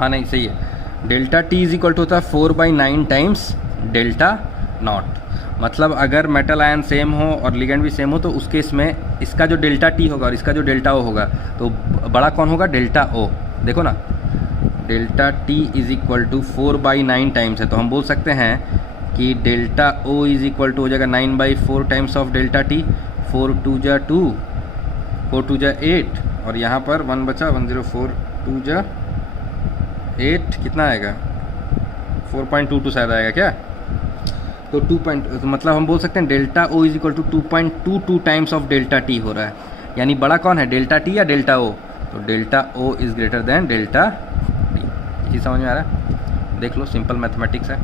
हाँ नहीं सही है, delta T is equal to होता है 4/9 टाइम्स डेल्टा नॉट। मतलब अगर मेटल आयन सेम हो और लिगेंड भी सेम हो तो उस केस में इसका जो डेल्टा टी होगा और इसका जो डेल्टा ओ होगा तो बड़ा कौन होगा, डेल्टा ओ। देखो ना, delta T is equal to 4/9 times है, तो हम बोल सकते हैं कि delta O is equal to हो जाएगा 9/4 टाइम्स ऑफ डेल्टा टी। 4 2 जा 2, 4 2 जा 8 और यहाँ पर 1 बचा, 104 2 जा 8 कितना आएगा, 4.22 शायद आएगा क्या। तो तो मतलब हम बोल सकते हैं delta O is equal to 2.22 times of delta T हो रहा है। यानी बड़ा कौन है, डेल्टा टी या डेल्टा ओ। तो delta O is greater than delta T. इसी समझ में आ रहा है, देख लो, सिंपल मैथमेटिक्स है।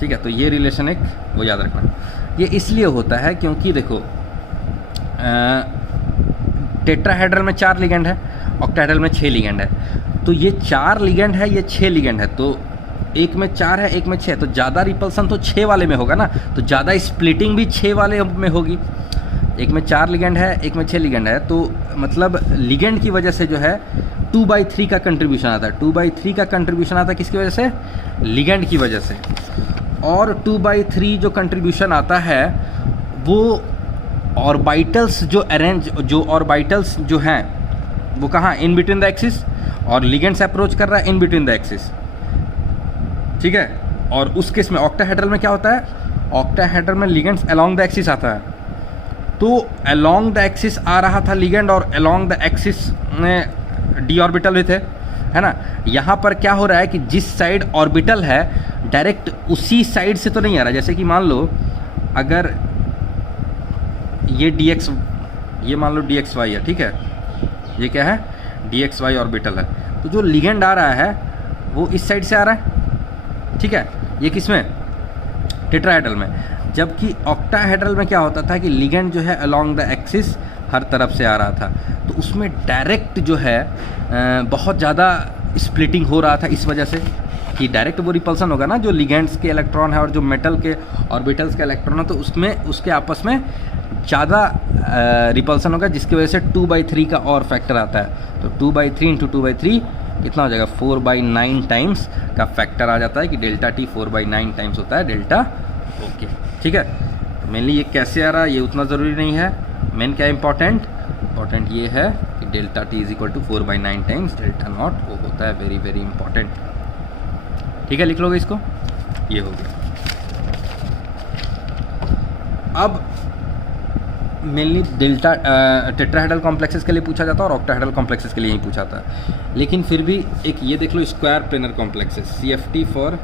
ठीक है, तो ये रिलेशन एक वो याद रखना। ये इसलिए होता है क्योंकि देखो टेट्राहेड्रल में 4 लिगेंड है, ऑक्टाहेड्रल में 6 लिगेंड है। तो ये 4 लिगेंड है, ये 6 लिगेंड है, तो एक में 4 है, एक में 6, तो ज़्यादा रिपल्सन तो 6 वाले में होगा ना, तो ज़्यादा स्प्लिटिंग भी 6 वाले में होगी। एक में 4 लिगेंड है, एक में 6 लिगेंड है, तो मतलब लिगेंड की वजह से जो है 2/3 का कंट्रीब्यूशन आता है। 2/3 का कंट्रीब्यूशन आता है किसकी वजह से, लिगेंड की वजह से। और 2/3 जो कंट्रीब्यूशन आता है वो ऑर्बिटल्स जो ऑर्बिटल्स जो हैं वो कहाँ, इन बिटवीन द एक्सिस, और लिगेंड से अप्रोच कर रहा है इन बिटवीन द एक्सिस। ठीक है, और उस केस में ऑक्टाहेड्रल में क्या होता है, ऑक्टाहेड्रल में लिगेंड्स अलोंग द एक्सिस आता है। तो अलोंग द एक्सिस आ रहा था लिगेंड और अलोंग द एक्सिस में डी ऑर्बिटल भी थे, है ना। यहाँ पर क्या हो रहा है कि जिस साइड ऑर्बिटल है डायरेक्ट उसी साइड से तो नहीं आ रहा। जैसे कि मान लो अगर ये dx, ये मान लो dxy है, ठीक है, ये क्या है, dxy ऑर्बिटल है, तो जो लिगेंड आ रहा है वो इस साइड से आ रहा है। ठीक है, ये किस में, टेट्राहेड्रल में। जबकि ऑक्टाहेड्रल में क्या होता था कि लिगेंड जो है अलोंग द एक्सिस हर तरफ से आ रहा था, तो उसमें डायरेक्ट जो है बहुत ज़्यादा स्प्लिटिंग हो रहा था, इस वजह से कि डायरेक्ट वो रिपल्सन होगा ना, जो लिगेंड्स के इलेक्ट्रॉन है और जो मेटल के ऑर्बिटल्स के इलेक्ट्रॉन है, तो उसमें उसके आपस में ज़्यादा रिपल्सन होगा, जिसकी वजह से 2/3 का और फैक्टर आता है। तो 2/3 इंटू 2/3 कितना हो जाएगा, 4/9 टाइम्स का फैक्टर आ जाता है कि डेल्टा टी 4/9 टाइम्स होता है डेल्टा ओके। ठीक है, तो मेनली ये कैसे आ रहा है ये उतना ज़रूरी नहीं है, मेन क्या इंपॉर्टेंट ये है कि delta T is equal to 4/9 times delta nought वो होता है, वेरी वेरी इंपॉर्टेंट। ठीक है, लिख लोगे इसको, ये हो गया। अब मेनली डेल्टा टेट्राहेड्रल कॉम्प्लेक्सेस के लिए पूछा जाता है और ऑक्टाहेड्रल कॉम्प्लेक्सेस के लिए ही पूछा जाता है, लेकिन फिर भी एक ये देख लो, square planar complexes, CFT for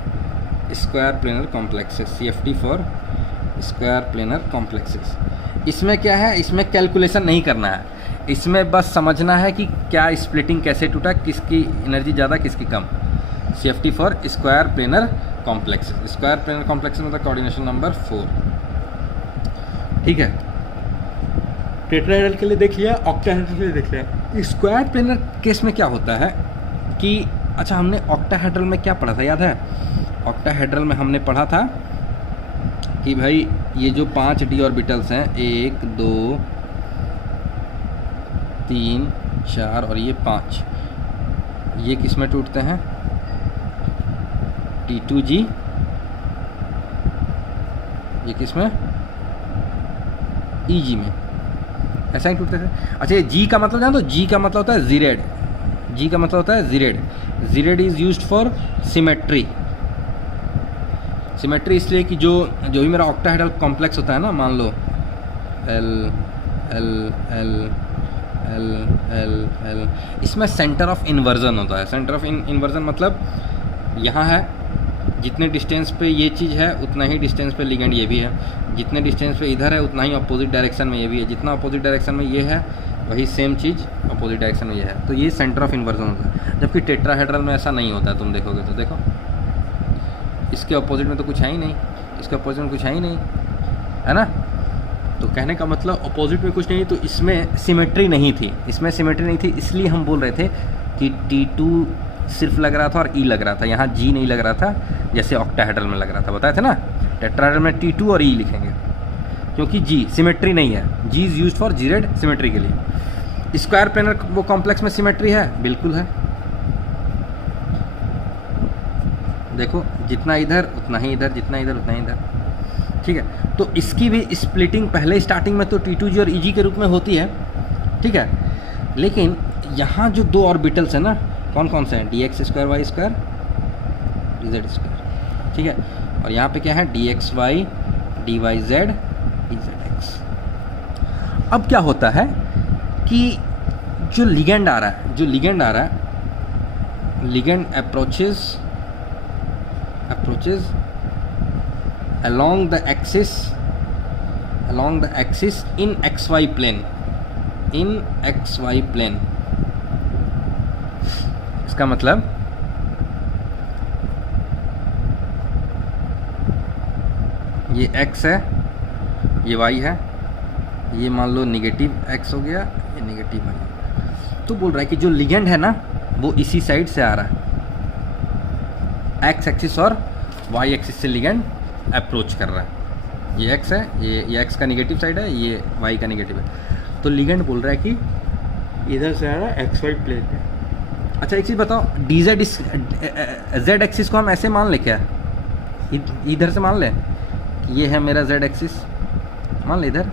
square planar complexes, CFT for square planar complexes. इसमें क्या है, इसमें कैलकुलेशन नहीं करना है, इसमें बस समझना है कि क्या स्प्लिटिंग कैसे टूटा, किसकी एनर्जी ज़्यादा किसकी कम। CFT for square planar complexes, square planar complexes मतलब कोऑर्डिनेशन नंबर 4। ठीक है, टेट्राहेड्रल के लिए देख लिया, ऑक्टाहेड्रल के लिए देख लिया। स्क्वायर प्लेनर केस में क्या होता है कि अच्छा, हमने ऑक्टाहेड्रल में क्या पढ़ा था याद है, ऑक्टाहेड्रल में हमने पढ़ा था कि भाई ये जो 5 डी ऑर्बिटल्स हैं, 1 2 3 4 और ये 5, ये किस में टूटते हैं, T2G, ये किस में, EG में, ऐसा ही टूटते थे। अच्छा, ये G का मतलब जान दो, G का मतलब होता है जीरेड, G का मतलब होता है geared. Geared is used for symmetry. Symmetry इसलिए कि जो भी मेरा ऑक्टाहेड्रल कॉम्प्लेक्स होता है ना, मान लो L L L L L L, इसमें सेंटर ऑफ इन्वर्जन होता है। सेंटर ऑफ इन्वर्जन मतलब यहाँ है, जितने डिस्टेंस पे ये चीज़ है उतना ही डिस्टेंस पे लिगेंड ये भी है, जितने डिस्टेंस पे इधर है उतना ही अपोजिट डायरेक्शन में ये भी है, जितना अपोजिट डायरेक्शन में ये है वही सेम चीज़ अपोजिट डायरेक्शन में ये है, तो ये सेंटर ऑफ इन्वर्जन होता है। जबकि टेट्राहेड्रल में ऐसा नहीं होता है, तुम देखोगे तो देखो इसके अपोजिट में तो कुछ है ही नहीं, इसके अपोजिट में कुछ है ही नहीं, है ना। तो कहने का मतलब अपोजिट में कुछ नहीं, तो इसमें सिमेट्री नहीं थी, इसमें सिमेट्री नहीं थी, इसलिए हम बोल रहे थे कि T2 सिर्फ लग रहा था और E लग रहा था, यहाँ G नहीं लग रहा था जैसे ऑक्टाहेड्रल में लग रहा था, बताए थे ना। टेट्राहेड्रल में T2 और E लिखेंगे क्योंकि G सिमेट्री नहीं है, G is used for geared symmetry के लिए। स्क्वायर प्लेनर वो कॉम्प्लेक्स में सिमेट्री है, बिल्कुल है। देखो जितना इधर उतना ही इधर, जितना इधर उतना ही इधर, ठीक है। तो इसकी भी स्प्लिटिंग पहले स्टार्टिंग में तो T2G और EG के रूप में होती है, ठीक है। लेकिन यहाँ जो दो ऑर्बिटल्स हैं ना, कौन कौन से हैं, dx² y² dz², ठीक है। और यहाँ पे क्या है, dxy dyz dzx। अब क्या होता है कि जो लिगेंड आ रहा है, ligand approaches along the axis in xy plane, इसका मतलब ये x है, ये y है, ये मान लो नेगेटिव x हो गया, ये नेगेटिव y है। तो बोल रहा है कि जो लिगेंड है ना वो इसी साइड से आ रहा है, x एक्सिस और y एक्सिस से लिगेंड अप्रोच कर रहा है। ये x है, ये x का नेगेटिव साइड है, ये y का नेगेटिव है। तो लिगेंड बोल रहा है कि इधर से आ रहा है xy प्लेन पे। अच्छा एक चीज़ बताओ, z एक्सिस को हम ऐसे मान ले क्या, इधर से मान ले, ये है मेरा z एक्सिस, मान ले इधर।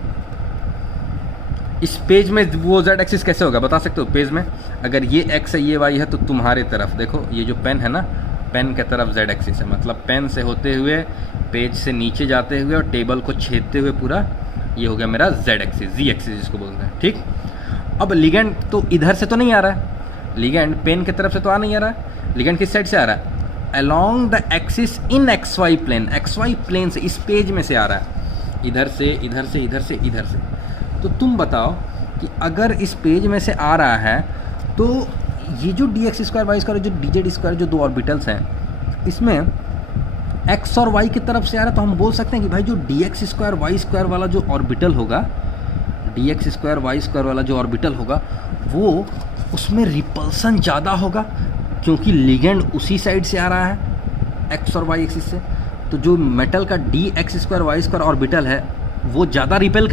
इस पेज में वो z एक्सिस कैसे होगा बता सकते हो, पेज में अगर ये x है ये y है तो तुम्हारे तरफ देखो, ये जो पेन है ना, पेन के तरफ z एक्सिस है, मतलब पेन से होते हुए पेज से नीचे जाते हुए और टेबल को छेदते हुए पूरा ये हो गया मेरा z एक्सिस, z एक्सिस जिसको बोलते हैं, ठीक। अब लिगेंड तो इधर से तो नहीं आ रहा है, लिगेंड पेन की तरफ से तो आ नहीं आ रहा है, लिगेंड किस साइड से आ रहा है, along the axis in xy plane, xy plane से, इस पेज में से आ रहा है, इधर से इधर से इधर से इधर से। तो तुम बताओ कि अगर इस पेज में से आ रहा है तो ये जो dx² y² जो dz², जो दो ऑर्बिटल्स हैं, इसमें x और y की तरफ से आ रहा है, तो हम बोल सकते हैं कि भाई जो dx² y² वाला जो ऑर्बिटल होगा, dx² y² वाला जो ऑर्बिटल होगा वो उसमें रिपल्सन ज़्यादा होगा, क्योंकि लिगेंड उसी साइड से आ रहा है x और y एक्सिस से। तो जो मेटल का dx² y² ऑर्बिटल है वो ज़्यादा रिपेल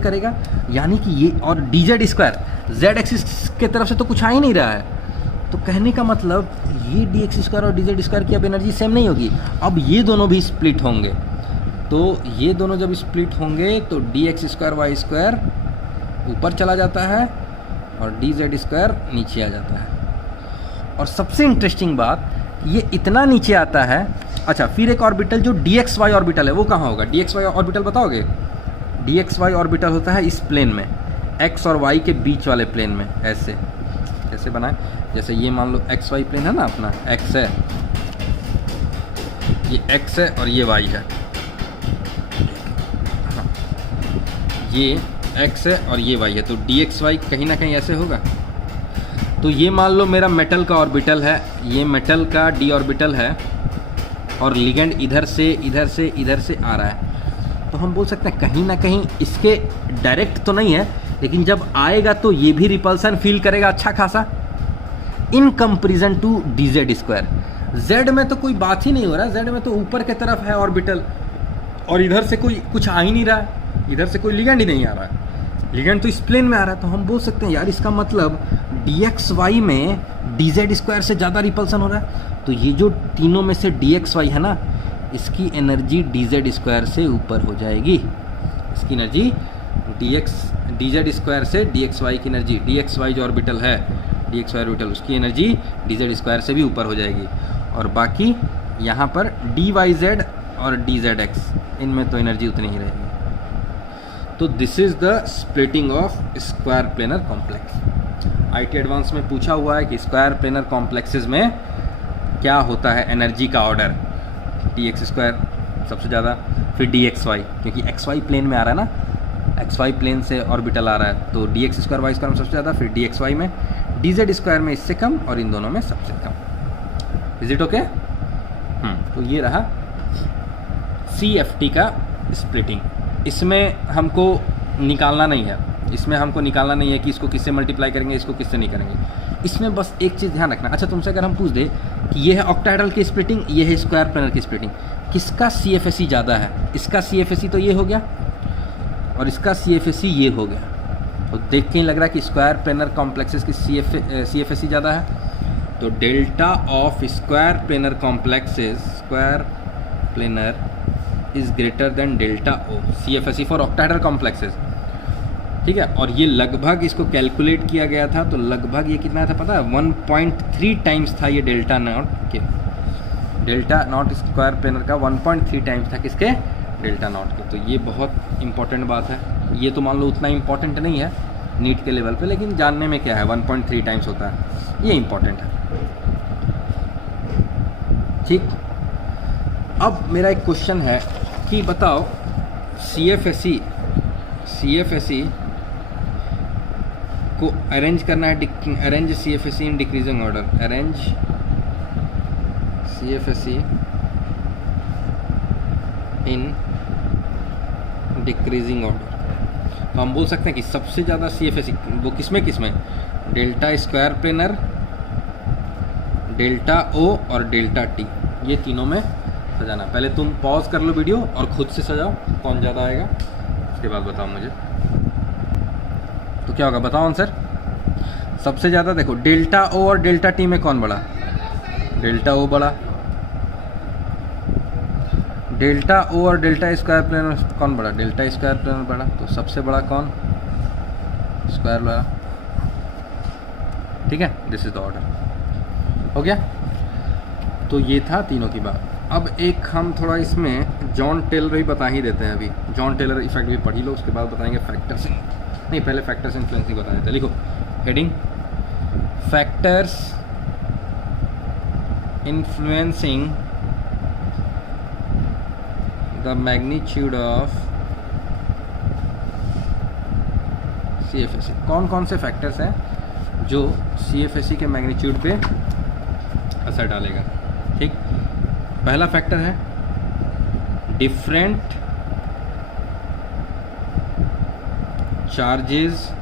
करेगा, यानी कि ये, और dz² z एक्सिस के तरफ से तो कुछ आ ही नहीं रहा है, तो कहने का मतलब ये dx² और dz² की अब एनर्जी सेम नहीं होगी। अब ये दोनों भी स्प्लिट होंगे, तो ये दोनों जब स्प्लिट होंगे तो dx² y² ऊपर चला जाता है और dz² नीचे आ जाता है। और सबसे इंटरेस्टिंग बात, ये इतना नीचे आता है। अच्छा फिर एक ऑर्बिटल जो dxy ऑर्बिटल है वो कहाँ होगा, dxy ऑर्बिटल बताओगे, dxy ऑर्बिटल होता है इस प्लेन में, x और y के बीच वाले प्लेन में। ऐसे कैसे बनाए, जैसे ये मान लो xy प्लेन है ना अपना, x है, ये x है और ये y है, हाँ, ये x है और ये y है, तो dxy कहीं ना कहीं ऐसे होगा। तो ये मान लो मेरा मेटल का ऑर्बिटल है, ये मेटल का d ऑर्बिटल है और लिगेंड इधर से आ रहा है, तो हम बोल सकते हैं कहीं ना कहीं इसके डायरेक्ट तो नहीं है, लेकिन जब आएगा तो ये भी रिपल्सन फील करेगा अच्छा खासा, in comparison to dz²। z में तो कोई बात ही नहीं हो रहा है, z में तो ऊपर के तरफ है ऑर्बिटल और इधर से कोई कुछ आ ही नहीं रहा है, इधर से कोई लिगेंड ही नहीं आ रहा है, लिगेंड तो इस प्लेन में आ रहा है। तो हम बोल सकते हैं यार इसका मतलब dxy में dz² से ज़्यादा रिपल्सन हो रहा है, तो ये जो तीनों में से dxy है ना, इसकी एनर्जी dz² से ऊपर हो जाएगी, इसकी एनर्जी dz² से dxy की एनर्जी, dxy जो ऑर्बिटल है, dxy ऑर्बिटल, उसकी एनर्जी dz² से भी ऊपर हो जाएगी। और बाकी यहाँ पर dyz और dzx, इनमें तो एनर्जी उतनी ही रहेगी। तो this is the splitting of square planar complex. IT advance में पूछा हुआ है कि स्क्वायर प्लेनर कॉम्प्लेक्सेस में क्या होता है एनर्जी का ऑर्डर, dx² सबसे ज़्यादा, फिर dxy, क्योंकि xy प्लेन में आ रहा है ना, xy प्लेन से ऑर्बिटल आ रहा है, तो dx² y² में सबसे ज़्यादा, फिर dxy में, dz² में इससे कम और इन दोनों में सबसे कम। Is it okay? तो ये रहा CFT का स्प्लिटिंग। इसमें हमको निकालना नहीं है, कि इसको किससे मल्टीप्लाई करेंगे, इसको किससे नहीं करेंगे। इसमें बस एक चीज़ ध्यान रखना। अच्छा तुमसे अगर हम पूछ दें कि ये है ऑक्टाहेड्रल की स्प्लिटिंग, ये है स्क्वायर प्लेनर की स्प्लिटिंग, किसका CFSE ज़्यादा है, इसका CFSE तो ये हो गया और इसका CFSE ये हो गया, तो देख के ही लग रहा है कि स्क्वायर प्लेनर कॉम्प्लेक्सेस की CFSE ज़्यादा है। तो delta of square planar complexes, square planar is greater than delta O, CFSE for octahedral complexes. ठीक है, और ये लगभग इसको कैलकुलेट किया गया था, तो लगभग ये कितना था पता है, 1.3 टाइम्स था ये डेल्टा नॉट के, डेल्टा नॉट स्क्वायर प्लेनर का 1.3 टाइम्स था किसके, डेल्टा नॉट के। तो ये बहुत इंपॉर्टेंट बात है। ये तो मान लो उतना इंपॉर्टेंट नहीं है नीट के लेवल पे, लेकिन जानने में क्या है, 1.3 टाइम्स होता है, ये इंपॉर्टेंट है। ठीक, अब मेरा एक क्वेश्चन है कि बताओ CFSE को अरेंज करना है, arrange CFSE in decreasing order, arrange CFSE in decreasing order. तो हम बोल सकते हैं कि सबसे ज़्यादा CFSE वो किसमें delta square planar, delta O और डेल्टा T, ये तीनों में सजाना। पहले तुम पॉज कर लो वीडियो और खुद से सजाओ कौन ज़्यादा आएगा, उसके बाद बताओ मुझे। तो क्या होगा बताओ आंसर। सबसे ज़्यादा देखो डेल्टा O और डेल्टा T में कौन बड़ा, डेल्टा O बड़ा, डेल्टा O और डेल्टा स्क्वायर प्लेनर कौन बड़ा, डेल्टा स्क्वायर प्लेनर बड़ा। तो सबसे बड़ा कौन, स्क्वायर बड़ा। ठीक है, दिस इज द ऑर्डर, हो गया। तो ये था तीनों की बात। अब एक हम थोड़ा इसमें जॉन टेलर ही बता ही देते हैं। अभी जॉन टेलर इफेक्ट भी पढ़ी लो, उसके बाद बताएंगे फैक्टर्स, नहीं पहले फैक्टर्स इन्फ्लुएंसिंग बता देते हैं। लिखो heading, factors influencing the magnitude of CFSE। कौन कौन से फैक्टर्स हैं जो CFSE के मैग्नीट्यूड पे असर डालेगा। ठीक, पहला फैक्टर है different charges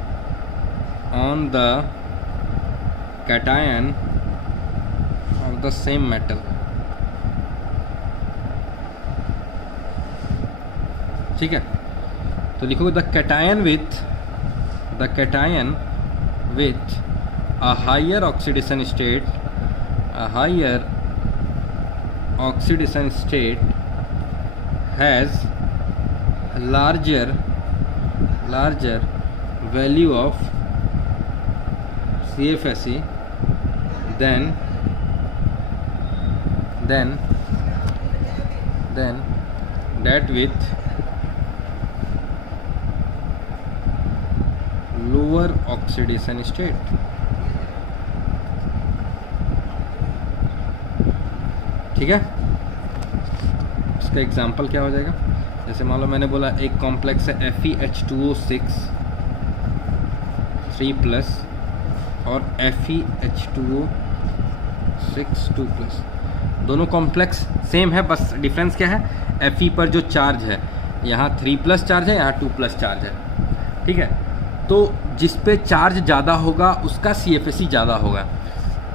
on the cation of the same metal. ठीक है, तो लिखोगे the cation with a higher oxidation state, has larger value of CFSE than that with lower oxidation state। ठीक है, इसका एग्जाम्पल क्या हो जाएगा, जैसे मान लो मैंने बोला एक कॉम्प्लेक्स है FeH2O6 3+ और FeH2O6 2+, दोनों कॉम्प्लेक्स सेम है, बस डिफरेंस क्या है, Fe पर जो चार्ज है यहाँ 3+ चार्ज है, यहाँ 2+ चार्ज है। ठीक है, तो जिस पे चार्ज ज़्यादा होगा उसका CFSE ज़्यादा होगा।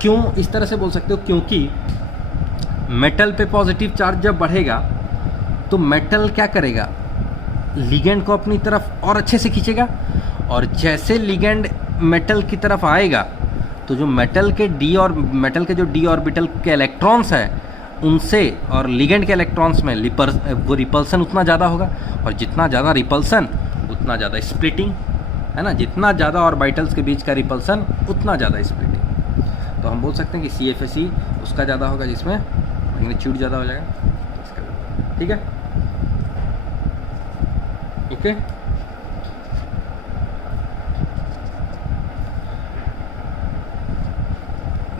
क्यों इस तरह से बोल सकते हो, क्योंकि मेटल पे पॉजिटिव चार्ज जब बढ़ेगा तो मेटल क्या करेगा, लिगेंड को अपनी तरफ और अच्छे से खींचेगा, और जैसे लिगेंड मेटल की तरफ आएगा तो जो मेटल के डी ऑर्बिटल के इलेक्ट्रॉन्स है उनसे और लिगेंड के इलेक्ट्रॉन्स में वो रिपल्सन उतना ज़्यादा होगा, और जितना ज़्यादा रिपल्सन उतना ज़्यादा स्प्लिटिंग, है ना, जितना ज़्यादा ऑर्बिटल्स के बीच का रिपल्सन उतना ज़्यादा स्प्लिटिंग। तो हम बोल सकते हैं कि CFSE उसका ज़्यादा होगा जिसमें मैग्नीट्यूड ज़्यादा हो जाएगा। ठीक है, ओके।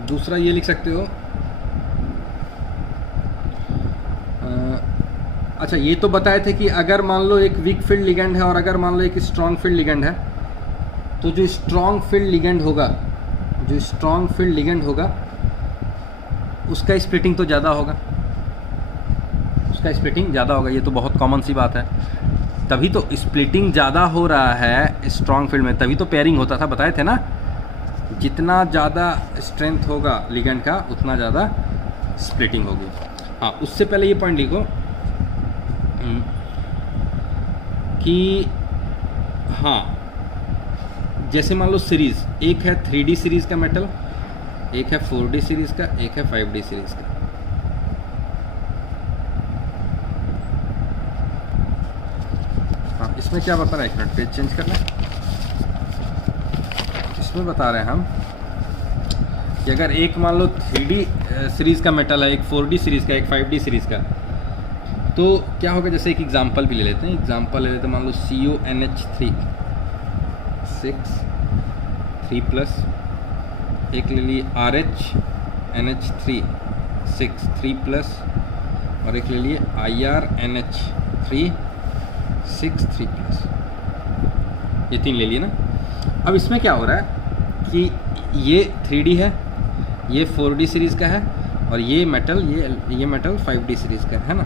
दूसरा ये लिख सकते हो, अच्छा ये तो बताए थे कि अगर मान लो एक वीक फील्ड लिगेंड है और अगर मान लो एक स्ट्रॉन्ग फील्ड लिगेंड है, तो जो स्ट्रॉन्ग फील्ड लिगेंड होगा उसका स्प्लिटिंग तो ज़्यादा होगा, ये तो बहुत कॉमन सी बात है। तभी तो स्प्लिटिंग ज़्यादा हो रहा है स्ट्रॉन्ग फील्ड में, तभी तो पेयरिंग होता था, बताए थे ना, जितना ज़्यादा स्ट्रेंथ होगा लिगेंड का उतना ज़्यादा स्प्लिटिंग होगी। हाँ, उससे पहले ये पॉइंट लिखो कि हाँ, जैसे मान लो सीरीज़ एक है 3D सीरीज़ का मेटल एक है 4D सीरीज़ का, एक है 5D सीरीज़ का। हाँ, इसमें क्या बता रहा है, एक मिनट पेज चेंज करना है। इसमें बता रहे हैं हम कि अगर एक मान लो 3D सीरीज़ का मेटल है, एक 4D सीरीज़ का, एक 5D सीरीज़ का, तो क्या होगा। जैसे एक एग्जांपल भी ले लेते हैं, एग्जांपल ले लेते हैं, मान लो CONH3 6 3+, एक ले लिए RHNH3 6 3+, और एक ले लिए IRNH3 6 3+। ये 3 ले लिए ना। अब इसमें क्या हो रहा है कि ये 3D है, ये 4D सीरीज़ का है, और ये मेटल 5D सीरीज़ का है ना।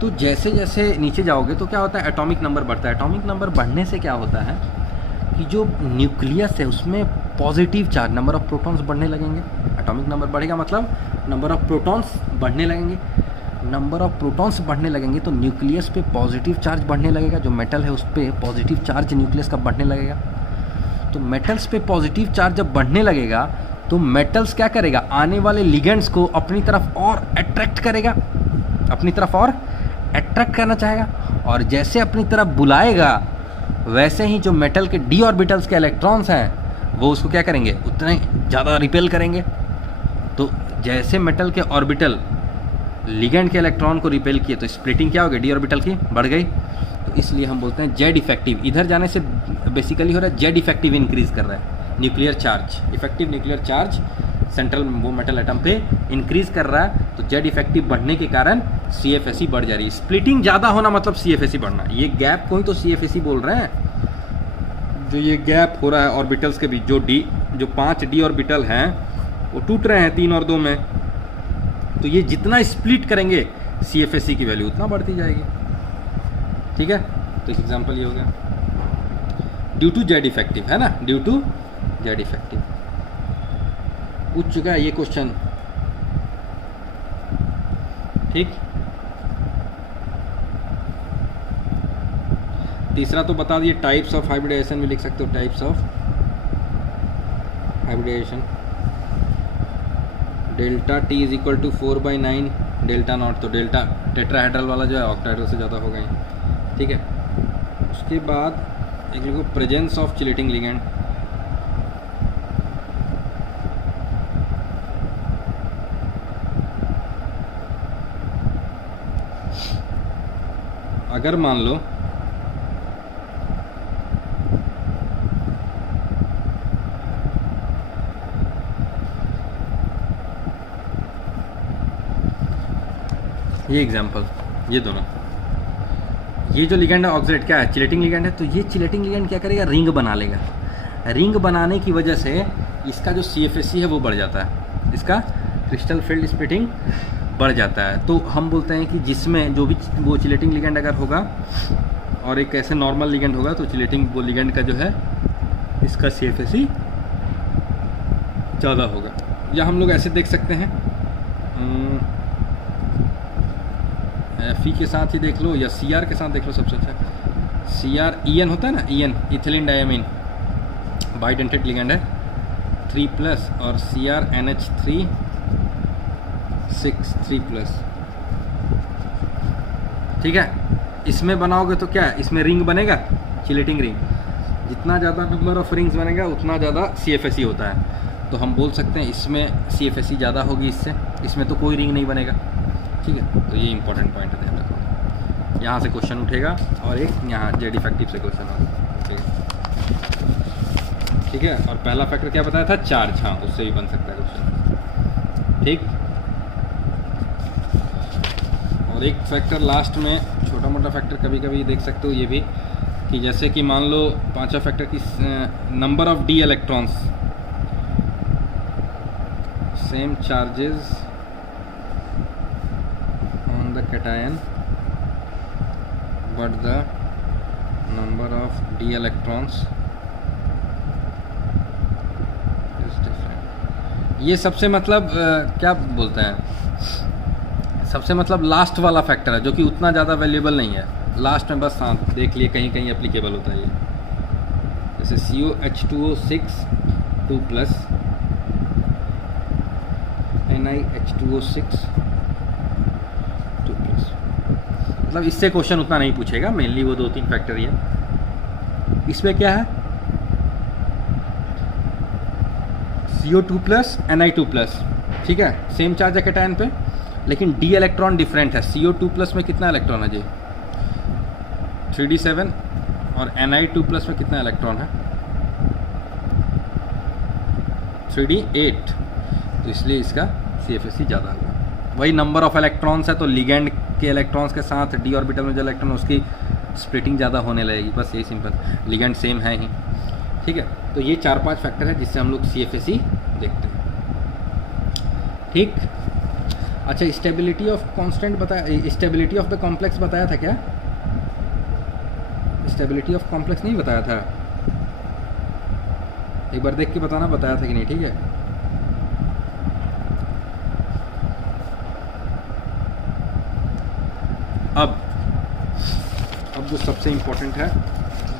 तो जैसे जैसे नीचे जाओगे तो क्या होता है, एटॉमिक नंबर बढ़ता है। एटॉमिक नंबर बढ़ने से क्या होता है कि जो न्यूक्लियस है उसमें positive charge, number of protons बढ़ने लगेंगे। एटॉमिक नंबर बढ़ेगा मतलब नंबर ऑफ प्रोटॉन्स बढ़ने लगेंगे। नंबर ऑफ प्रोटॉन्स बढ़ने लगेंगे तो न्यूक्लियस पे पॉजिटिव चार्ज बढ़ने लगेगा। जो मेटल है उस पर पॉजिटिव चार्ज न्यूक्लियस का बढ़ने लगेगा। तो मेटल्स पे पॉजिटिव चार्ज जब बढ़ने लगेगा तो मेटल्स क्या करेगा, आने वाले लिगेंड्स को अपनी तरफ और अट्रैक्ट करेगा, अपनी तरफ और अट्रैक्ट करना चाहेगा। और जैसे अपनी तरफ बुलाएगा वैसे ही जो मेटल के डी ऑर्बिटल्स के इलेक्ट्रॉन्स हैं वो उसको क्या करेंगे, उतने ज़्यादा रिपेल करेंगे। तो जैसे मेटल के ऑर्बिटल लिगेंड के इलेक्ट्रॉन को रिपेल किए तो स्प्लिटिंग क्या हो गई, डी ऑर्बिटल की बढ़ गई। तो इसलिए हम बोलते हैं जेड इफेक्टिव। इधर जाने से बेसिकली हो रहा है जेड इफेक्टिव इंक्रीज कर रहा है, nuclear charge, effective nuclear charge central वो मेटल एटम पे इंक्रीज कर रहा है। तो जेड इफेक्टिव बढ़ने के कारण CFSE बढ़ जा रही है। स्प्लिटिंग ज़्यादा होना मतलब CFSE बढ़ना। ये गैप को ही तो CFSE बोल रहे हैं। जो ये गैप हो रहा है ऑर्बिटल्स के बीच, जो 5 डी ऑर्बिटल हैं वो टूट रहे हैं 3 और 2 में। तो ये जितना स्प्लिट करेंगे CFSE की वैल्यू उतना बढ़ती जाएगी। ठीक है, तो एक एग्जांपल ये हो गया ड्यू टू जेड इफेक्टिव, है ना, ड्यू टू जेड इफेक्टिव। पूछ चुका है ये क्वेश्चन। ठीक, तीसरा तो बता दिए, टाइप्स ऑफ हाइब्रिडाइजेशन भी लिख सकते हो, types of hybridisation. Delta T = 4/9 delta nought. तो डेल्टा टेट्राहेड्रल वाला जो है ऑक्टाहेड्रल से ज़्यादा हो गए। ठीक है, उसके बाद एक लिखो प्रेजेंस ऑफ चिलेटिंग लिगेंड। अगर मान लो ये एग्जांपल, ये दोनों, ये जो लिगेंड है ऑक्सीडेट क्या है, चिलेटिंग लिगेंड है। तो ये चिलेटिंग लिगेंड क्या करेगा, रिंग बना लेगा। रिंग बनाने की वजह से इसका जो CFSE है वो बढ़ जाता है, इसका क्रिस्टल फील्ड स्प्लिटिंग बढ़ जाता है। तो हम बोलते हैं कि जिसमें जो भी वो चिलेटिंग लिगेंड अगर होगा और एक ऐसे नॉर्मल लिगेंड होगा तो चिलेटिंग वो लिगेंड का जो है इसका CFSE ज़्यादा होगा। या हम लोग ऐसे देख सकते हैं, Fe के साथ ही देख लो या Cr के साथ देख लो, सबसे अच्छा Cr EN होता है ना, EN ethylene diamine bidentate ligand है 3+ और CrNH3 6 3+। ठीक है, इसमें बनाओगे तो क्या है, इसमें रिंग बनेगा, चिलेटिंग रिंग। जितना ज़्यादा नंबर ऑफ रिंग्स बनेगा उतना ज़्यादा CFSE होता है। तो हम बोल सकते हैं इसमें CFSE ज़्यादा होगी इससे, इसमें तो कोई रिंग नहीं बनेगा। ठीक है, तो ये इंपॉर्टेंट पॉइंट है, ध्यान रखो। यहाँ से क्वेश्चन उठेगा और एक यहाँ जेड इफेक्टिव से क्वेश्चन होगा। ठीक है, और पहला फैक्टर क्या बताया था, चार्ज। हाँ, उससे भी बन सकता है क्वेश्चन। ठीक, और एक फैक्टर लास्ट में, छोटा मोटा फैक्टर कभी कभी देख सकते हो ये भी, कि जैसे कि मान लो पांचवा फैक्टर की number of D electrons, same charges on the cation but the number of D electrons is different. ये सबसे मतलब क्या बोलते हैं, सबसे मतलब लास्ट वाला फैक्टर है जो कि उतना ज़्यादा वैल्यूएबल नहीं है। लास्ट में बस हाँ देख लिए कहीं कहीं एप्लीकेबल होता है ये, जैसे COH2O6 2+ NiH2O6 2+। मतलब इससे क्वेश्चन उतना नहीं पूछेगा, मेनली वो 2-3 फैक्टर ही है। इसमें क्या है, CO2+ Ni2+, ठीक है, सेम चार्ज है कैटायन पे, लेकिन d इलेक्ट्रॉन डिफरेंट है। CO2+ में कितना इलेक्ट्रॉन है जी, 3d7, और Ni2+ में कितना इलेक्ट्रॉन है, 3d8, तो इसलिए इसका CFSE ज़्यादा होगा। वही नंबर ऑफ इलेक्ट्रॉन्स है, तो लिगेंड के इलेक्ट्रॉन्स के साथ d ऑर्बिटल में जो इलेक्ट्रॉन उसकी स्प्लिटिंग ज़्यादा होने लगेगी, बस यही सिंपल, लिगेंड सेम है ही, ठीक है। तो ये 4-5 फैक्टर है जिससे हम लोग CFSE देखते हैं, ठीक। अच्छा, स्टेबिलिटी ऑफ कांस्टेंट बताया, स्टेबिलिटी ऑफ द कॉम्प्लेक्स बताया था क्या, स्टेबिलिटी ऑफ कॉम्प्लेक्स नहीं बताया था, एक बार देख के बताना बताया था कि नहीं, ठीक है। अब जो सबसे इम्पोर्टेंट है,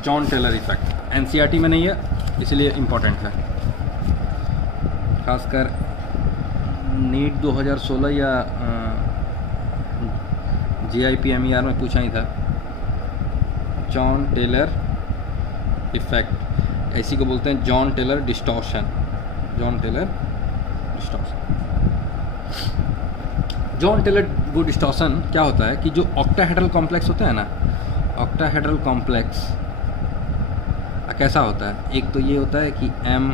जॉन टेलर इफेक्ट, NCERT में नहीं है इसलिए इम्पोर्टेंट है, खासकर नीट 2016 या JIPMER में पूछा ही था। जॉन टेलर इफेक्ट, इसी को बोलते हैं Jahn Teller distortion, Jahn Teller distortion. Jahn Teller वो डिस्टॉर्शन क्या होता है कि जो ऑक्टाहेड्रल कॉम्प्लेक्स होता है ना, ऑक्टाहेड्रल कॉम्प्लेक्स कैसा होता है, एक तो ये होता है कि M,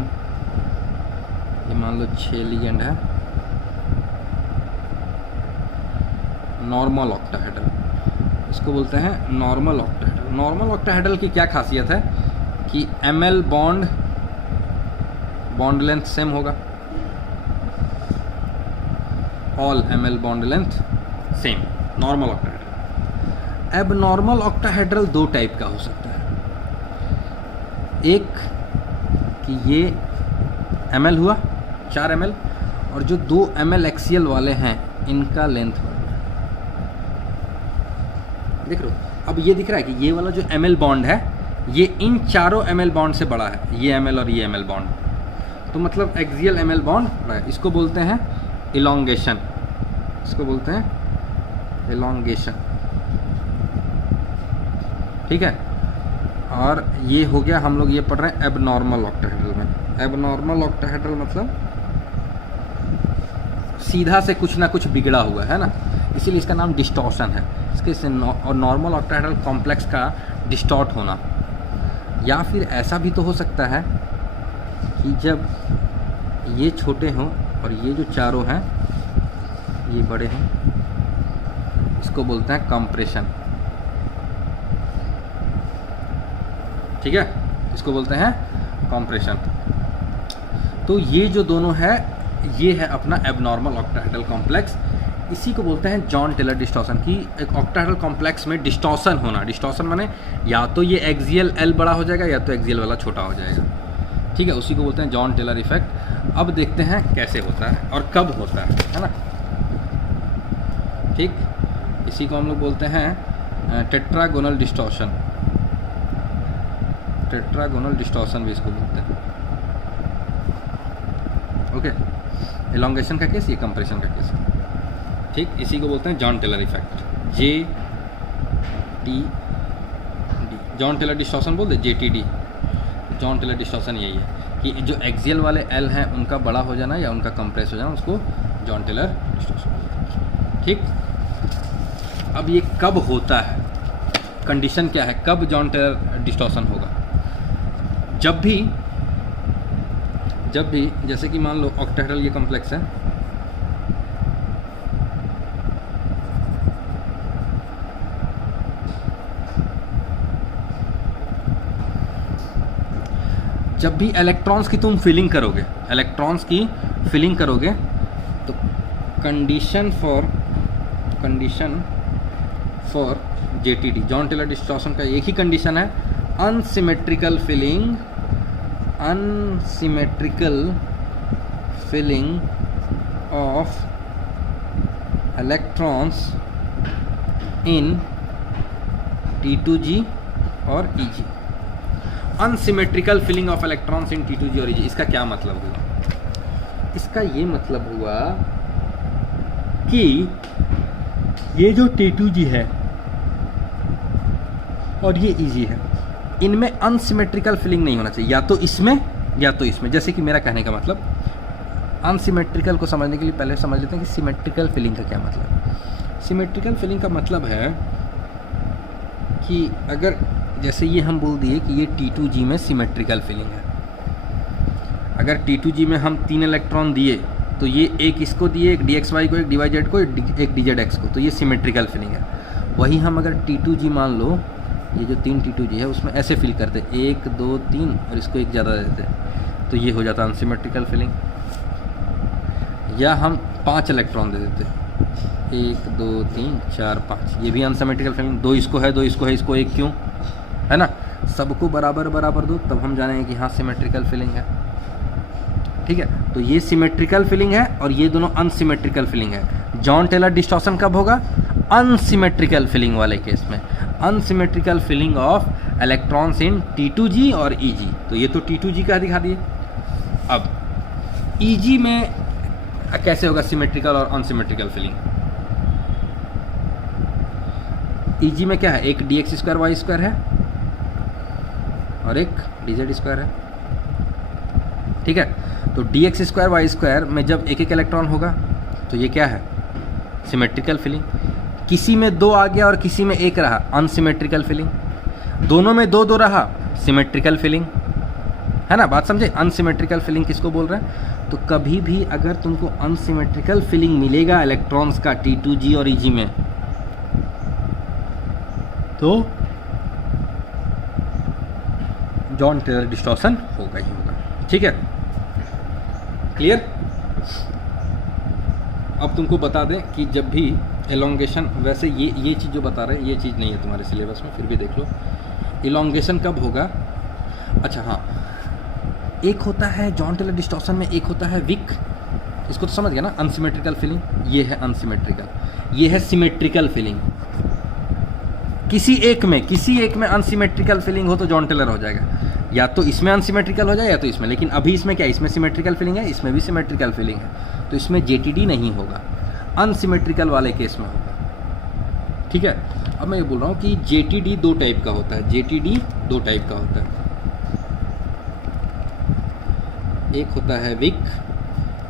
ये मान लो 6 लिगेंड है, नॉर्मल ऑक्टाहेड्रल, इसको बोलते हैं नॉर्मल ऑक्टाहेड्रल। नॉर्मल ऑक्टाहेड्रल की क्या खासियत है कि Ml बॉन्ड लेंथ सेम होगा, all Ml bond length same, normal octahedral. अब नॉर्मल ऑक्टाहेड्रल 2 टाइप का हो सकता है, एक कि ये Ml हुआ 4 Ml, और जो 2 Ml एक्सियल वाले हैं इनका लेंथ बढ़ रहा है, देख रहे हो। अब ये दिख रहा है कि ये वाला जो Ml बॉन्ड है ये इन चारों Ml बॉन्ड से बड़ा है, ये Ml और ये Ml बॉन्ड, तो मतलब एक्सियल Ml बॉन्ड बड़ा है, इसको बोलते हैं इलॉन्गेशन, इसको बोलते हैं इलॉन्गेशन, ठीक है। और ये हो गया, हम लोग ये पढ़ रहे हैं एबनॉर्मल ऑक्टाहेड्रल में। एबनॉर्मल ऑक्टाहेड्रल मतलब सीधा से कुछ ना कुछ बिगड़ा हुआ है ना, इसीलिए इसका नाम डिस्टॉर्शन है। इसके से और नॉर्मल ऑक्टाहेड्रल कॉम्प्लेक्स का डिस्टॉर्ट होना, या फिर ऐसा भी तो हो सकता है कि जब ये छोटे हों और ये जो चारों हैं ये बड़े हों, इसको बोलते हैं कंप्रेशन, ठीक है, इसको बोलते हैं कंप्रेशन। तो ये जो दोनों है ये है अपना एबनॉर्मल ऑक्टाहेड्रल कॉम्प्लेक्स, इसी को बोलते हैं जॉन टेलर डिस्टॉर्शन। की एक ऑक्टाहेड्रल कॉम्प्लेक्स में डिस्टॉर्शन होना, डिस्टॉर्शन माने या तो ये एक्सियल L बड़ा हो जाएगा या तो एक्सियल वाला छोटा हो जाएगा, ठीक है, उसी को बोलते हैं जॉन टेलर इफेक्ट। अब देखते हैं कैसे होता है और कब होता है ना, ठीक। इसी को हम लोग बोलते हैं टेट्रागोनल डिस्टॉर्शन, टेट्रागोनल डिस्टॉर्शन भी इसको बोलते हैं, ओके। एलोंगेशन का केस, ये कंप्रेशन का केस, ठीक। इसी को बोलते हैं Jahn Teller effect, JTD, Jahn Teller distortion बोलते हैं JTD। जॉन टेलर डिस्टॉर्शन यही है कि जो एक्सियल वाले L हैं उनका बड़ा हो जाना या उनका कंप्रेस हो जाना, उसको जॉन टेलर डिस्टॉर्शन बोलते हैं, ठीक। अब ये कब होता है, कंडीशन क्या है, कब जॉन टेलर डिस्टॉर्शन होगा, जब भी जैसे कि मान लो ऑक्टाहेड्रल ये कॉम्प्लेक्स है, जब भी इलेक्ट्रॉन्स की तुम फिलिंग करोगे, इलेक्ट्रॉन्स की फिलिंग करोगे तो condition for JTD, Jahn Teller distortion का एक ही कंडीशन है, unsymmetrical filling of electrons in T2G और EG। Unsymmetrical filling of electrons in T2G और EG, इसका क्या मतलब हुआ, इसका ये मतलब हुआ कि ये जो T2G है और ये EG है, इनमें अनसिमेट्रिकल फिलिंग नहीं होना चाहिए, या तो इसमें या तो इसमें। जैसे कि मेरा कहने का मतलब, अनसिमेट्रिकल को समझने के लिए पहले समझ लेते हैं कि सिमेट्रिकल फिलिंग का क्या मतलब है। सिमेट्रिकल फिलिंग का मतलब है कि अगर जैसे ये हम बोल दिए कि ये T2G में सिमेट्रिकल फिलिंग है, अगर T2G में हम 3 इलेक्ट्रॉन दिए तो ये एक इसको दिए, एक DXY को, एक DYZ को, एक DZX को, तो ये सिमेट्रिकल फिलिंग है। वही हम अगर T2G मान लो, ये जो 3 T2G है उसमें ऐसे फिल करते 1 2 3 और इसको एक ज़्यादा देते, तो ये हो जाता अनसिमेट्रिकल फिलिंग। या हम 5 इलेक्ट्रॉन दे देते, 1 2 3 4 5, ये भी अनसिमेट्रिकल फिलिंग। 2 इसको है, 2 इसको है, इसको 1 क्यों, है ना, सबको बराबर बराबर दो, तब हम जानेंगे कि हाँ सिमेट्रिकल फिलिंग है। ठीक है, तो ये सिमेट्रिकल फिलिंग है और ये दोनों अनसिमेट्रिकल फिलिंग है। जॉन टेलर डिस्टॉर्शन कब होगा, अनसिमेट्रिकल फिलिंग वाले केस में, unsymmetrical filling of electrons in T2G और EG। तो ये तो T2G का दिखा दिए। अब EG में कैसे होगा सिमेट्रिकल और अनसिमेट्रिकल फिलिंग। EG में क्या है, एक dx²y² है और एक dz² है। ठीक है, तो dx²y² में जब एक एक इलेक्ट्रॉन होगा तो ये क्या है, सिमेट्रिकल फिलिंग। किसी में 2 आ गया और किसी में 1 रहा, अनसिमेट्रिकल फिलिंग। दोनों में 2 2 रहा, सिमेट्रिकल फिलिंग, है ना, बात समझे। अनसिमेट्रिकल फिलिंग किसको बोल रहे हैं, तो कभी भी अगर तुमको अनसिमेट्रिकल फिलिंग मिलेगा इलेक्ट्रॉन्स का T2G और EG में, तो जॉन टेलर डिस्टॉर्शन होगा ही होगा। ठीक है, क्लियर। अब तुमको बता दें कि जब भी एलोंगेशन, वैसे ये चीज़ जो बता रहे हैं ये चीज़ नहीं है तुम्हारे सिलेबस में, फिर भी देख लो एलोंगेशन कब होगा। अच्छा हाँ, एक होता है जॉन टेलर डिस्टॉर्शन में, एक होता है विक, इसको तो समझ गया ना, अनसिमेट्रिकल फिलिंग। ये है अनसिमेट्रिकल, ये है सिमेट्रिकल फिलिंग। किसी एक में अनसिमेट्रिकल फिलिंग हो तो जॉन टेलर हो जाएगा, या तो इसमें अनसिमेट्रिकल हो जाए या तो इसमें। लेकिन अभी इसमें क्या, इसमें सिमेट्रिकल फिलिंग है, इसमें भी सिमेट्रिकल फिलिंग है, तो इसमें JTD नहीं होगा, अनसिमेट्रिकल वाले केस में होगा। ठीक है, अब मैं ये बोल रहा हूँ कि JTD 2 टाइप का होता है, JTD 2 टाइप का होता है। एक होता है वीक,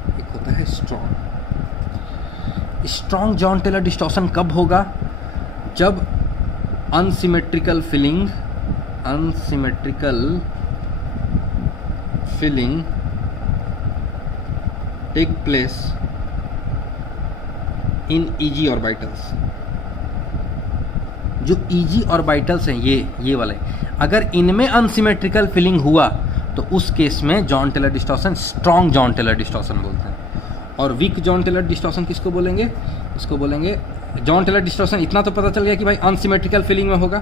एक होता है strong. Strong Jahn Teller distortion कब होगा, जब unsymmetrical filling take place in EG orbitals. जो EG ऑर्बिटल्स हैं ये वाले, अगर इनमें अनसिमेट्रिकल फिलिंग हुआ तो उस केस में Jahn Teller distortion strong Jahn Teller distortion बोलते हैं। और वीक जॉन टेलर डिस्टॉर्शन किसको बोलेंगे, इसको बोलेंगे जॉन टेलर डिस्टॉर्शन। इतना तो पता चल गया कि भाई अनसिमेट्रिकल फिलिंग में होगा,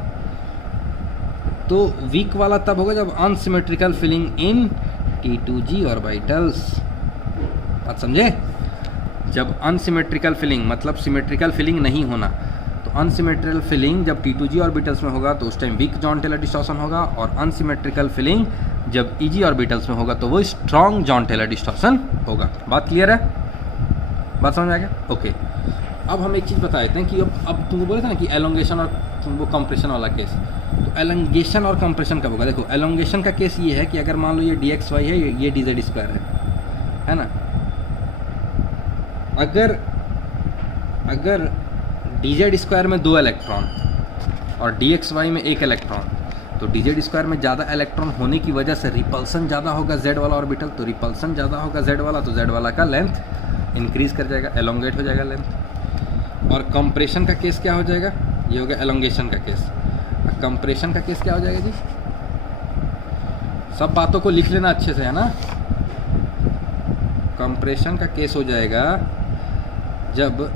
तो वीक वाला तब होगा जब अनसिमेट्रिकल फिलिंग इन T2G ऑर्बिटल्स। बात समझे, जब अनसिमेट्रिकल फिलिंग मतलब सिमेट्रिकल फिलिंग नहीं होना, तो अनसिमेट्रिकल फिलिंग जब T2G ऑर्बिटल्स में होगा तो उस time weak Jahn Teller distortion होगा, और अनसिमेट्रिकल फिलिंग जब EG ऑर्बिटल्स में होगा तो वो स्ट्रॉन्ग जॉन टेलर डिस्टॉर्शन होगा। बात क्लियर है, बात समझ आ गया। ओके, अब हम एक चीज़ बता देते हैं कि अब तुमको बोले थे ना कि एलोंगेशन और वो कंप्रेशन वाला केस, तो एलोंगेशन और कंप्रेशन कब होगा। देखो एलोंगेशन का केस ये है कि अगर मान लो ये DXY है, ये DZ² है ना, अगर DZ² में 2 इलेक्ट्रॉन और DXY में 1 इलेक्ट्रॉन, तो DZ² में ज़्यादा इलेक्ट्रॉन होने की वजह से रिपल्सन ज़्यादा होगा Z वाला ऑर्बिटल, तो रिपल्सन ज़्यादा होगा Z वाला, तो Z वाला का लेंथ इंक्रीज कर जाएगा, एलोंगेट हो जाएगा लेंथ। और कंप्रेशन का केस क्या हो जाएगा, ये हो गया एलोंगेशन का केस। कंप्रेशन का केस क्या हो जाएगा जी, सब बातों को लिख लेना अच्छे से, है ना। कंप्रेशन का केस हो जाएगा जब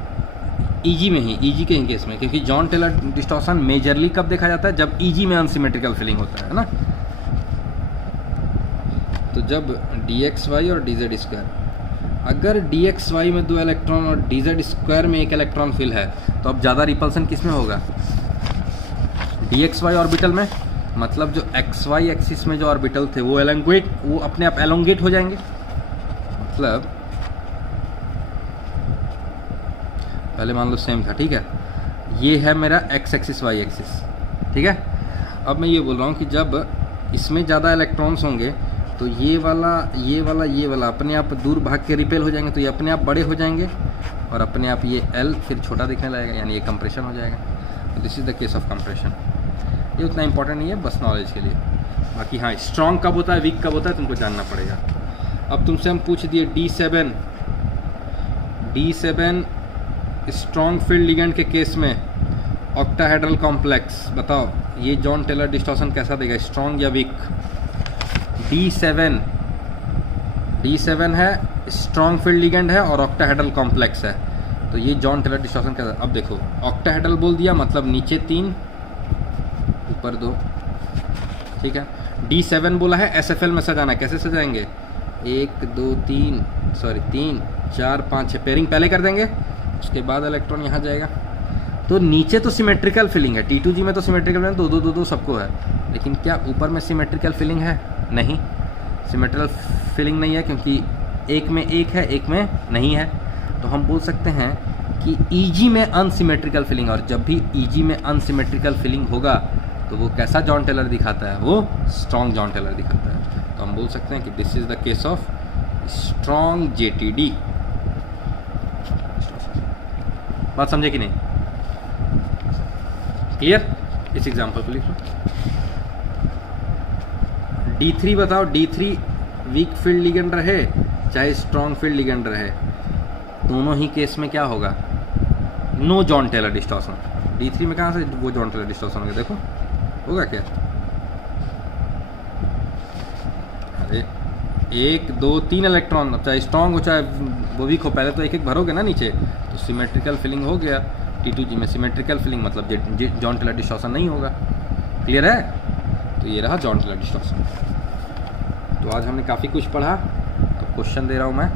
EG में ही, EG के ही केस में, क्योंकि जॉन टेलर डिस्टॉर्शन मेजरली कब देखा जाता है, जब EG में अनसिमेट्रिकल फिलिंग होता है ना। तो जब DXY और DZ², अगर DXY में 2 इलेक्ट्रॉन और DZ² में 1 इलेक्ट्रॉन फिल है, तो अब ज़्यादा रिपल्सन किस में होगा, DXY ऑर्बिटल में। मतलब जो XY एक्सिस में जो ऑर्बिटल थे वो एलोंगेट, वो अपने आप एलोंगेट हो जाएंगे। मतलब पहले मान लो सेम था, ठीक है। ये है मेरा एक्स एक्सिस वाई एक्सिस, ठीक है। अब मैं ये बोल रहा हूँ कि जब इसमें ज़्यादा इलेक्ट्रॉन्स होंगे तो ये वाला अपने आप दूर भाग के रिपेल हो जाएंगे, तो ये अपने आप बड़े हो जाएंगे और अपने आप ये L फिर छोटा दिखने लगेगा, यानी ये कंप्रेशन हो जाएगा। तो this is the case of compression. ये उतना इंपॉर्टेंट नहीं है, बस नॉलेज के लिए। बाकी हाँ, स्ट्रॉन्ग कब होता है, वीक कब होता है, तुमको जानना पड़ेगा। अब तुमसे हम पूछ दिए D7 स्ट्रॉन्ग फील्ड लिगेंड के केस में ऑक्टाहेड्रल कॉम्प्लेक्स, बताओ ये जॉन टेलर डिस्टॉर्शन कैसा देगा, स्ट्रॉन्ग या वीक। D7 है, स्ट्रॉन्ग फील्ड लिगेंड है और ऑक्टाहेड्रल कॉम्प्लेक्स है, तो ये जॉन टेलर डिस्टॉर्शन कैसा। अब देखो ऑक्टाहेड्रल बोल दिया मतलब नीचे 3 ऊपर 2, ठीक है। D7 बोला है SFL में सजाना, कैसे सजाएंगे, 1 2 3 4 5 6 पेयरिंग पहले कर देंगे, उसके बाद इलेक्ट्रॉन यहाँ जाएगा। तो नीचे तो सिमेट्रिकल फिलिंग है, T2G में तो सिमेट्रिकल फिलिंग 2 2 2 2 सबको है, लेकिन क्या ऊपर में सिमेट्रिकल फिलिंग है, नहीं, सिमेट्रिकल फिलिंग नहीं है, क्योंकि एक में एक है एक में नहीं है। तो हम बोल सकते हैं कि EG में अनसिमेट्रिकल फिलिंग, और जब भी EG में अनसिमेट्रिकल फिलिंग होगा तो वो कैसा जॉन टेलर दिखाता है, वो स्ट्रॉन्ग जॉन टेलर दिखाता है। तो हम बोल सकते हैं कि this is the case of strong JTD। बात समझे कि नहीं, क्लियर। इस एग्जांपल को लिख लो। D3 बताओ, D3 वीक फील्ड लिगेंड रहे चाहे स्ट्रॉन्ग फील्ड लिगेंड रहे, दोनों ही केस में क्या होगा, no John Teller distortion. D3 में कहाँ से वो जॉन टेलर डिस्टॉर्शन होगा, देखो होगा क्या, अरे 1 2 3 इलेक्ट्रॉन, अब चाहे स्ट्रॉन्ग हो चाहे वो वीक हो, पहले तो एक एक भरोगे ना नीचे, तो सिमेट्रिकल फिलिंग हो गया। T2G में सिमेट्रिकल फिलिंग मतलब जॉन टेलर डिस्टॉर्शन नहीं होगा, क्लियर है। तो ये रहा जॉन टेलर डिस्टॉर्शन। तो आज हमने काफ़ी कुछ पढ़ा, तो क्वेश्चन दे रहा हूँ मैं।